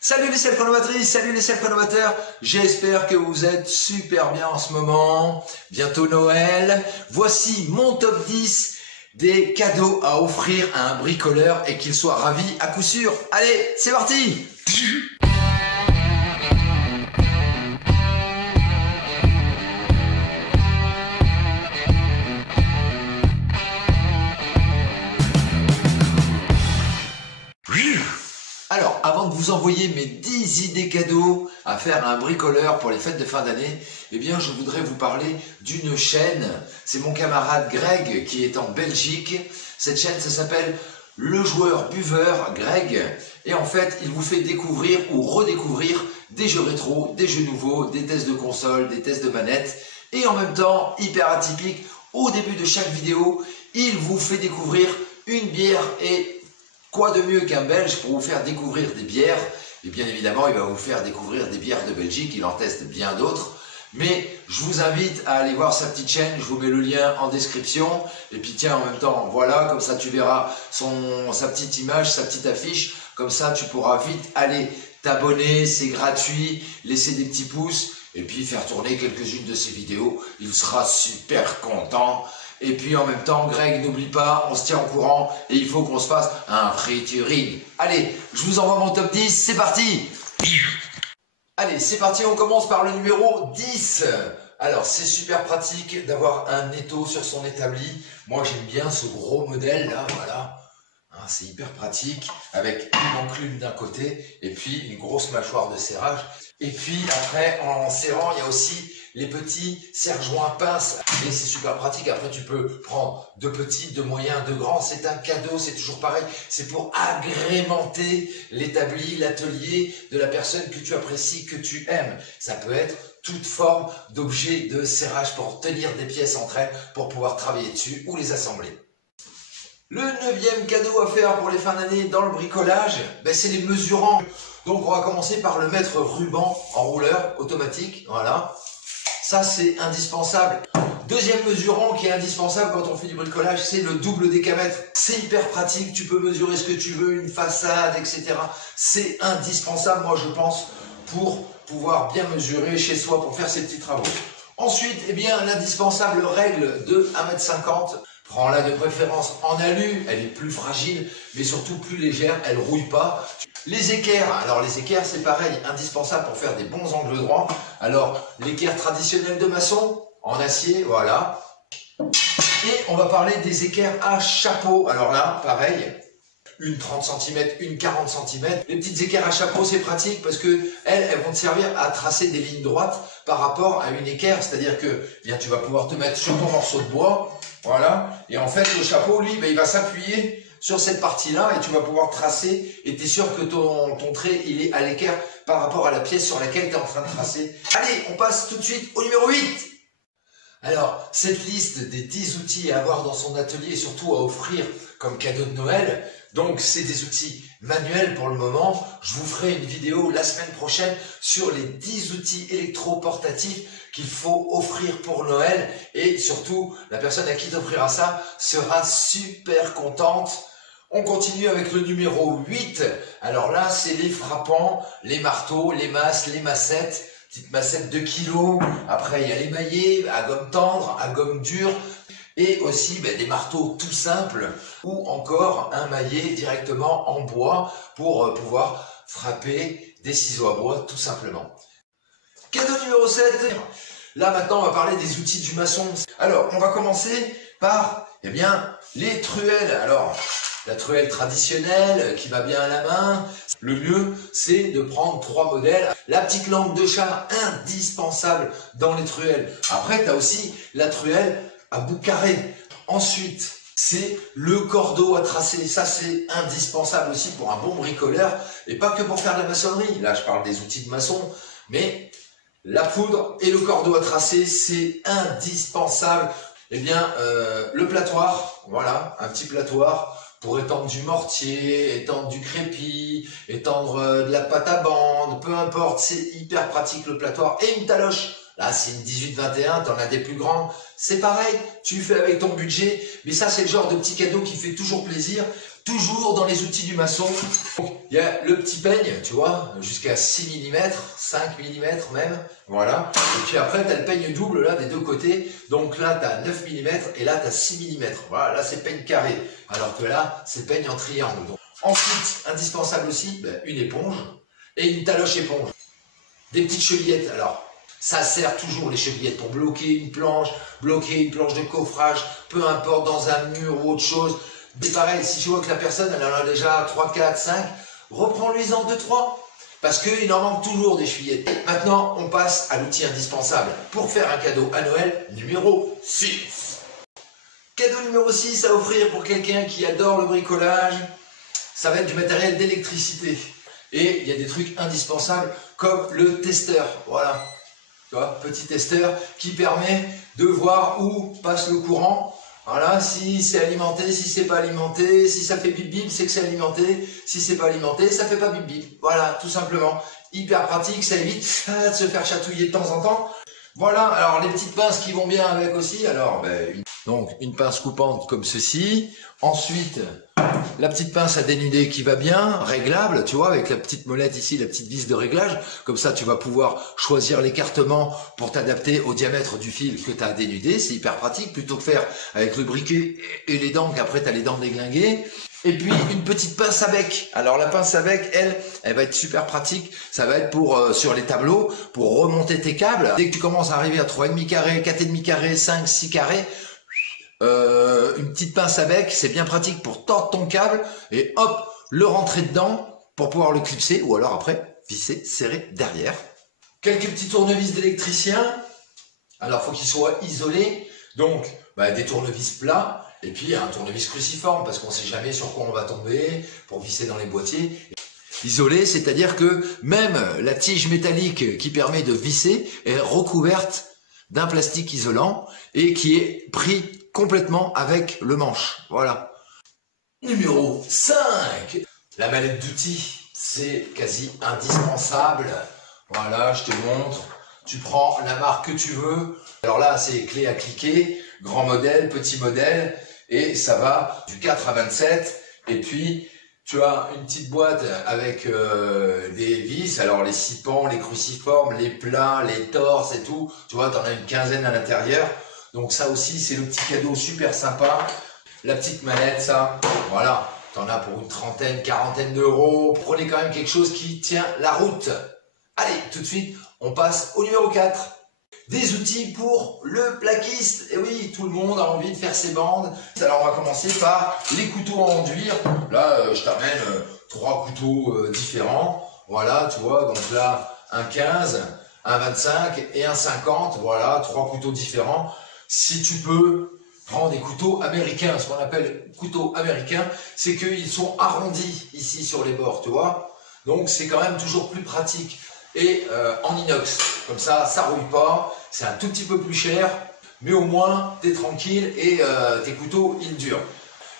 Salut les self-chronomatrices, salut les self-chronomateurs, j'espère que vous êtes super bien en ce moment, bientôt Noël. Voici mon top 10 des cadeaux à offrir à un bricoleur et qu'il soit ravi à coup sûr. Allez, c'est parti! Alors, avant de vous envoyer mes 10 idées cadeaux à faire à un bricoleur pour les fêtes de fin d'année, eh bien, je voudrais vous parler d'une chaîne. C'est mon camarade Greg qui est en Belgique. Cette chaîne, ça s'appelle Le Joueur Buveur Greg. Et en fait, il vous fait découvrir ou redécouvrir des jeux rétro, des jeux nouveaux, des tests de console, des tests de manette. Et en même temps, hyper atypique, au début de chaque vidéo, il vous fait découvrir une bière et quoi de mieux qu'un Belge pour vous faire découvrir des bières? Et bien évidemment, il va vous faire découvrir des bières de Belgique, il en teste bien d'autres. Mais je vous invite à aller voir sa petite chaîne, je vous mets le lien en description. Et puis tiens, en même temps, voilà, comme ça tu verras sa petite image, sa petite affiche. Comme ça, tu pourras vite aller t'abonner, c'est gratuit, laisser des petits pouces. Et puis faire tourner quelques-unes de ses vidéos, il sera super content. Et puis en même temps, Greg, n'oublie pas, on se tient au courant et il faut qu'on se fasse un featuring. Allez, je vous envoie mon top 10, c'est parti! Allez, c'est parti, on commence par le numéro 10. Alors, c'est super pratique d'avoir un étau sur son établi. Moi, j'aime bien ce gros modèle là, voilà. Hein, c'est hyper pratique, avec une enclume d'un côté et puis une grosse mâchoire de serrage. Et puis après, en serrant, il y a aussi les petits serre-joints pinces. Et c'est super pratique. Après, tu peux prendre de petits, de moyens, de grands. C'est un cadeau, c'est toujours pareil. C'est pour agrémenter l'établi, l'atelier de la personne que tu apprécies, que tu aimes. Ça peut être toute forme d'objet de serrage pour tenir des pièces entre elles, pour pouvoir travailler dessus ou les assembler. Le 9e cadeau à faire pour les fins d'année dans le bricolage, c'est les mesurants. Donc on va commencer par le mettre ruban en rouleur automatique, voilà. Ça c'est indispensable. Deuxième mesurant qui est indispensable quand on fait du bricolage, c'est le double décamètre. C'est hyper pratique, tu peux mesurer ce que tu veux, une façade, etc. C'est indispensable, moi je pense, pour pouvoir bien mesurer chez soi, pour faire ses petits travaux. Ensuite, eh bien, l'indispensable règle de 1,50 m. Prends-la de préférence en alu, elle est plus fragile, mais surtout plus légère, elle ne rouille pas. Les équerres, alors les équerres c'est pareil, indispensable pour faire des bons angles droits. Alors l'équerre traditionnelle de maçon, en acier, voilà. Et on va parler des équerres à chapeau. Alors là, pareil, une 30 cm, une 40 cm. Les petites équerres à chapeau, c'est pratique parce que elles vont te servir à tracer des lignes droites par rapport à une équerre. C'est-à-dire que bien, tu vas pouvoir te mettre sur ton morceau de bois, voilà. Et en fait, le chapeau, lui, il va s'appuyer sur cette partie-là et tu vas pouvoir tracer et tu es sûr que ton trait, il est à l'équerre par rapport à la pièce sur laquelle tu es en train de tracer. Allez, on passe tout de suite au numéro 8. Alors, cette liste des 10 outils à avoir dans son atelier et surtout à offrir comme cadeau de Noël, donc c'est des outils manuels pour le moment. Je vous ferai une vidéo la semaine prochaine sur les 10 outils électro-portatifs qu'il faut offrir pour Noël. Et surtout, la personne à qui tu offriras ça sera super contente. On continue avec le numéro 8. Alors là, c'est les frappants, les marteaux, les masses, les massettes. Petite massette de 2 kg. Après, il y a les maillets à gomme tendre, à gomme dure. Et aussi des marteaux tout simples ou encore un maillet directement en bois pour pouvoir frapper des ciseaux à bois tout simplement. Cadeau numéro 7. Là maintenant, on va parler des outils du maçon. Alors, on va commencer par les truelles. Alors, la truelle traditionnelle qui va bien à la main. Le mieux, c'est de prendre 3 modèles. La petite langue de chat, indispensable dans les truelles. Après, tu as aussi la truelle à bout carré. Ensuite, c'est le cordeau à tracer. Ça, c'est indispensable aussi pour un bon bricoleur. Et pas que pour faire de la maçonnerie. Là, je parle des outils de maçon. Mais la poudre et le cordeau à tracer, c'est indispensable. Eh bien, le platoir, voilà, un petit platoir pour étendre du mortier, étendre du crépi, étendre de la pâte à bande, peu importe, c'est hyper pratique le platoir. Et une taloche. Là, c'est une 18-21, t'en as des plus grandes. C'est pareil, tu fais avec ton budget. Mais ça, c'est le genre de petit cadeau qui fait toujours plaisir. Toujours dans les outils du maçon, il y a le petit peigne, tu vois, jusqu'à 6 mm, 5 mm même, voilà. Et puis après, tu as le peigne double là des deux côtés, donc là tu as 9 mm et là tu as 6 mm. Voilà, là c'est peigne carré, alors que là c'est peigne en triangle. Donc. Ensuite, indispensable aussi, une éponge et une taloche éponge. Des petites chevillettes, alors ça sert toujours les chevillettes pour bloquer une planche de coffrage, peu importe dans un mur ou autre chose. C'est pareil, si tu vois que la personne elle en a déjà 3, 4, 5, reprends-lui-en 2, 3. Parce qu'il en manque toujours des chevillettes. Maintenant, on passe à l'outil indispensable pour faire un cadeau à Noël, numéro 6. Cadeau numéro 6 à offrir pour quelqu'un qui adore le bricolage, ça va être du matériel d'électricité. Et il y a des trucs indispensables comme le testeur. Voilà, tu vois, petit testeur qui permet de voir où passe le courant. Voilà, si c'est alimenté, si c'est pas alimenté, si ça fait bip bip, c'est que c'est alimenté, si c'est pas alimenté, ça fait pas bip bip. Voilà, tout simplement. Hyper pratique, ça évite de se faire chatouiller de temps en temps. Voilà, alors les petites pinces qui vont bien avec aussi, alors donc une pince coupante comme ceci. Ensuite, la petite pince à dénuder qui va bien, réglable, tu vois, avec la petite molette ici, la petite vis de réglage. Comme ça, tu vas pouvoir choisir l'écartement pour t'adapter au diamètre du fil que tu as à dénuder. C'est hyper pratique, plutôt que faire avec le briquet et les dents, qu'après tu as les dents déglinguées. Et puis, une petite pince à bec. Alors, la pince à bec, elle va être super pratique. Ça va être pour sur les tableaux, pour remonter tes câbles. Dès que tu commences à arriver à 3,5 carrés, 4,5 carrés, 5, 6 carrés, une petite pince à bec, c'est bien pratique pour tordre ton câble et hop, le rentrer dedans pour pouvoir le clipser ou alors après, visser, serrer derrière. Quelques petits tournevis d'électricien. Alors, faut qu'ils soient isolés. Donc, des tournevis plats. Et puis un tournevis cruciforme, parce qu'on ne sait jamais sur quoi on va tomber, pour visser dans les boîtiers. Isolé, c'est-à-dire que même la tige métallique qui permet de visser est recouverte d'un plastique isolant et qui est pris complètement avec le manche. Voilà. Numéro 5. La mallette d'outils, c'est quasi indispensable. Voilà, je te montre. Tu prends la marque que tu veux. Alors là, c'est clé à cliquer, grand modèle, petit modèle. Et ça va du 4 à 27. Et puis, tu as une petite boîte avec des vis. Alors, les 6 pans, les cruciformes, les plats, les torses et tout. Tu vois, tu en as une quinzaine à l'intérieur. Donc, ça aussi, c'est le petit cadeau super sympa. La petite mallette, ça, voilà. Tu en as pour une trentaine, quarantaine d'euros. Prenez quand même quelque chose qui tient la route. Allez, tout de suite, on passe au numéro 4. Des outils pour le plaquiste. Et oui, tout le monde a envie de faire ses bandes. Alors, on va commencer par les couteaux à enduire. Là, je t'amène 3 couteaux différents. Voilà, tu vois, donc là, un 15, un 25 et un 50. Voilà, 3 couteaux différents. Si tu peux, prends des couteaux américains. Ce qu'on appelle couteaux américains, c'est qu'ils sont arrondis ici sur les bords, tu vois. Donc, c'est quand même toujours plus pratique. Et en inox, comme ça rouille pas, c'est un tout petit peu plus cher, mais au moins tu es tranquille et tes couteaux ils durent.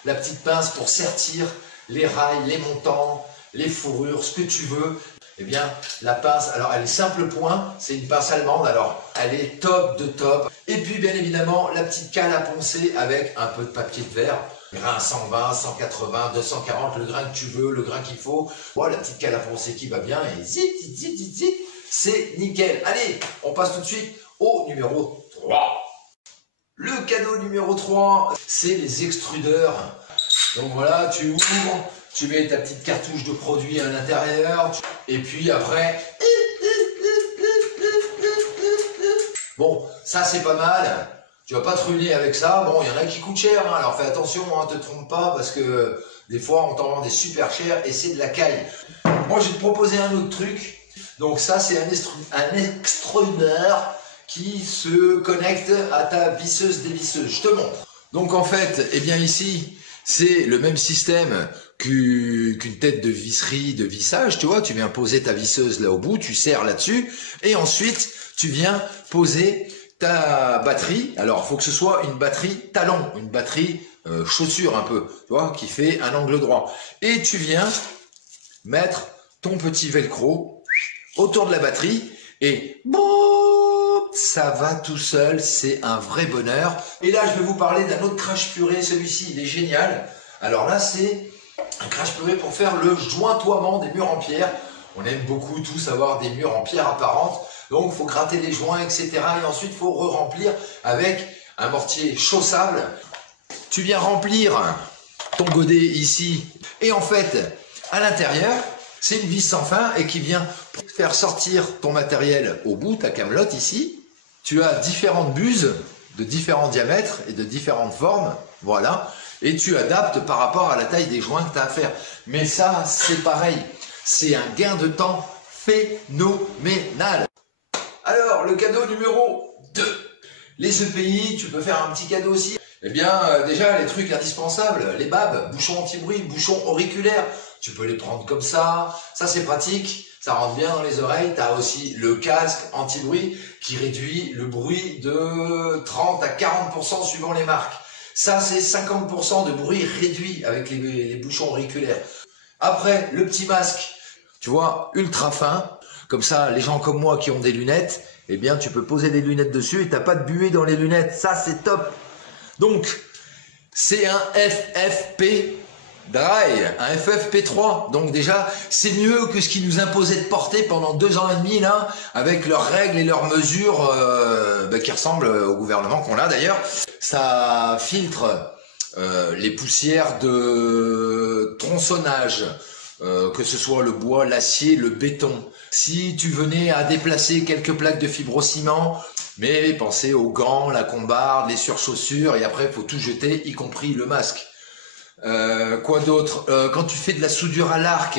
La petite pince pour sertir les rails, les montants, les fourrures, ce que tu veux. Eh bien la pince, alors elle est simple point, c'est une pince allemande, alors elle est top de top. Et puis bien évidemment la petite cale à poncer avec un peu de papier de verre. Grain 120, 180, 240, le grain que tu veux, le grain qu'il faut. Voilà, la petite cale à poncer qui va bien et zit, zit, zit, zit, zit, c'est nickel. Allez, on passe tout de suite au numéro 3. Le cadeau numéro 3, c'est les extrudeurs. Donc voilà, tu ouvres, tu mets ta petite cartouche de produit à l'intérieur et puis après... Bon, ça c'est pas mal. Tu vas pas te ruiner avec ça. Bon, il y en a qui coûtent cher, hein. Alors fais attention, hein, te trompe pas, parce que des fois on t'en vend des super chers et c'est de la caille. Moi je vais te proposer un autre truc. Donc ça c'est un extrudeur qui se connecte à ta visseuse dévisseuse. Je te montre. Donc en fait, eh bien ici, c'est le même système qu'une tête de visserie, de vissage, tu vois. Tu viens poser ta visseuse là au bout, tu serres là-dessus et ensuite tu viens poser ta batterie. Alors, il faut que ce soit une batterie talon, une batterie chaussure un peu, tu vois, qui fait un angle droit. Et tu viens mettre ton petit velcro autour de la batterie et boum, ça va tout seul, c'est un vrai bonheur. Et là, je vais vous parler d'un autre crash purée, celui-ci, il est génial. Alors là, c'est Un crash purée pour faire le jointoiement des murs en pierre. On aime beaucoup tous avoir des murs en pierre apparente. Donc il faut gratter les joints, etc. Et ensuite il faut re-remplir avec un mortier chaussable. Tu viens remplir ton godet ici. Et en fait, à l'intérieur, c'est une vis sans fin et qui vient faire sortir ton matériel au bout, ta camelote ici. Tu as différentes buses de différents diamètres et de différentes formes. Voilà. Et tu adaptes par rapport à la taille des joints que tu as à faire. Mais ça, c'est pareil. C'est un gain de temps phénoménal. Alors, le cadeau numéro 2. Les EPI, tu peux faire un petit cadeau aussi. Eh bien, déjà, les trucs indispensables, les babs, bouchons anti-bruit, bouchons auriculaires, tu peux les prendre comme ça c'est pratique, ça rentre bien dans les oreilles. Tu as aussi le casque anti-bruit qui réduit le bruit de 30 à 40% suivant les marques. Ça, c'est 50% de bruit réduit avec les bouchons auriculaires. Après, le petit masque, tu vois, ultra fin, comme ça, les gens comme moi qui ont des lunettes, eh bien, tu peux poser des lunettes dessus et t'as pas de buée dans les lunettes. Ça, c'est top. Donc, c'est un FFP Dry, un FFP3. Donc déjà, c'est mieux que ce qu'ils nous imposaient de porter pendant 2 ans et demi là, avec leurs règles et leurs mesures qui ressemblent au gouvernement qu'on a d'ailleurs. Ça filtre les poussières de tronçonnage, que ce soit le bois, l'acier, le béton. Si tu venais à déplacer quelques plaques de fibrociment, mais pensez aux gants, la combarde, les surchaussures, et après il faut tout jeter, y compris le masque. Quoi d'autre? Quand tu fais de la soudure à l'arc,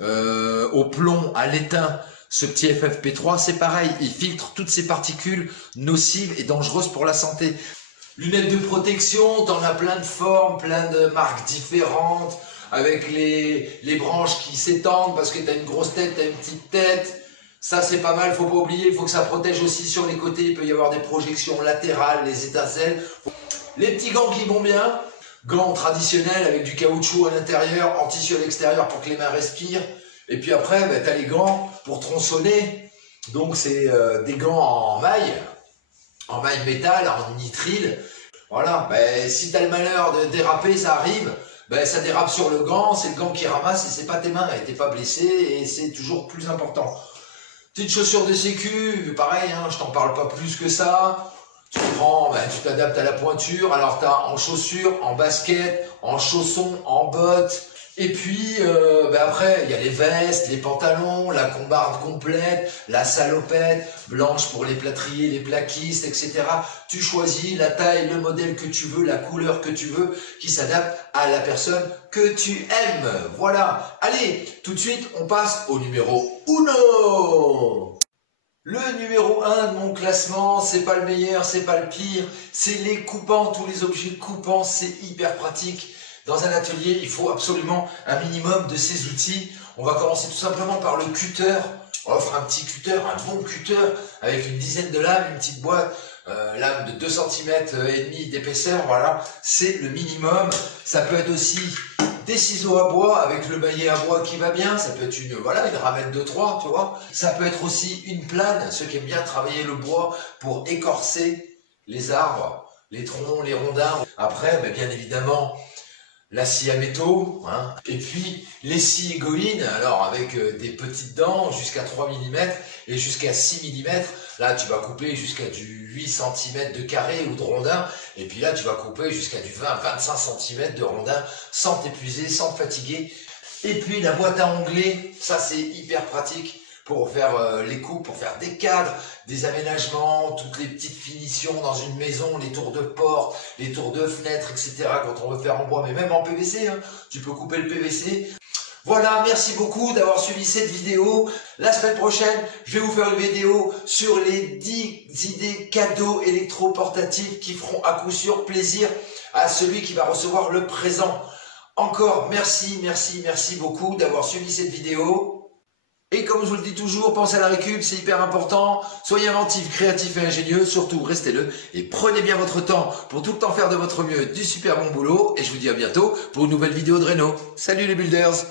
au plomb, à l'étain, ce petit FFP3, c'est pareil, il filtre toutes ces particules nocives et dangereuses pour la santé. Lunettes de protection, t'en as plein de formes, plein de marques différentes, avec les branches qui s'étendent parce que t'as une grosse tête, t'as une petite tête. Ça, c'est pas mal, faut pas oublier, il faut que ça protège aussi sur les côtés. Il peut y avoir des projections latérales, les étincelles. Les petits gants qui vont bien. Gants traditionnels avec du caoutchouc à l'intérieur, en tissu à l'extérieur pour que les mains respirent. Et puis après, tu as les gants pour tronçonner. Donc, c'est des gants en maille métal, en nitrile. Voilà, si tu as le malheur de déraper, ça arrive. Ça dérape sur le gant, c'est le gant qui ramasse et c'est pas tes mains. Et t'es pas blessé et c'est toujours plus important. Petites chaussures de sécu, pareil, hein, je t'en parle pas plus que ça. Tu prends, tu t'adaptes à la pointure. Alors tu as en chaussures, en basket, en chaussons, en bottes. Et puis après, il y a les vestes, les pantalons, la combarde complète, la salopette, blanche pour les plâtriers, les plaquistes, etc. Tu choisis la taille, le modèle que tu veux, la couleur que tu veux, qui s'adapte à la personne que tu aimes. Voilà. Allez, tout de suite, on passe au numéro 1. Le numéro 1 de mon classement, c'est pas le meilleur, c'est pas le pire, c'est les coupants, tous les objets coupants, c'est hyper pratique. Dans un atelier, il faut absolument un minimum de ces outils. On va commencer tout simplement par le cutter. On offre un petit cutter, un bon cutter, avec une dizaine de lames, une petite boîte, lame de 2 cm et demi d'épaisseur, voilà, c'est le minimum. Ça peut être aussi des ciseaux à bois avec le maillet à bois qui va bien, ça peut être une ramette de 3, tu vois. Ça peut être aussi une plane, ceux qui aiment bien travailler le bois pour écorcer les arbres, les troncs, les rondins. Après, bien évidemment, la scie à métaux, hein. Et puis les scies égoïnes, alors avec des petites dents jusqu'à 3 mm et jusqu'à 6 mm. Là, tu vas couper jusqu'à du 8 cm de carré ou de rondin. Et puis là, tu vas couper jusqu'à du 20-25 cm de rondin sans t'épuiser, sans te fatiguer. Et puis la boîte à onglets, ça c'est hyper pratique pour faire les coupes, pour faire des cadres, des aménagements, toutes les petites finitions dans une maison, les tours de porte, les tours de fenêtres, etc. Quand on veut faire en bois, mais même en PVC, hein, tu peux couper le PVC. Voilà, merci beaucoup d'avoir suivi cette vidéo. La semaine prochaine, je vais vous faire une vidéo sur les 10 idées cadeaux électroportatifs qui feront à coup sûr plaisir à celui qui va recevoir le présent. Encore merci beaucoup d'avoir suivi cette vidéo. Et comme je vous le dis toujours, pensez à la récup, c'est hyper important. Soyez inventifs, créatifs et ingénieux, surtout restez-le. Et prenez bien votre temps pour tout le temps faire de votre mieux du super bon boulot. Et je vous dis à bientôt pour une nouvelle vidéo de Reno. Salut les builders!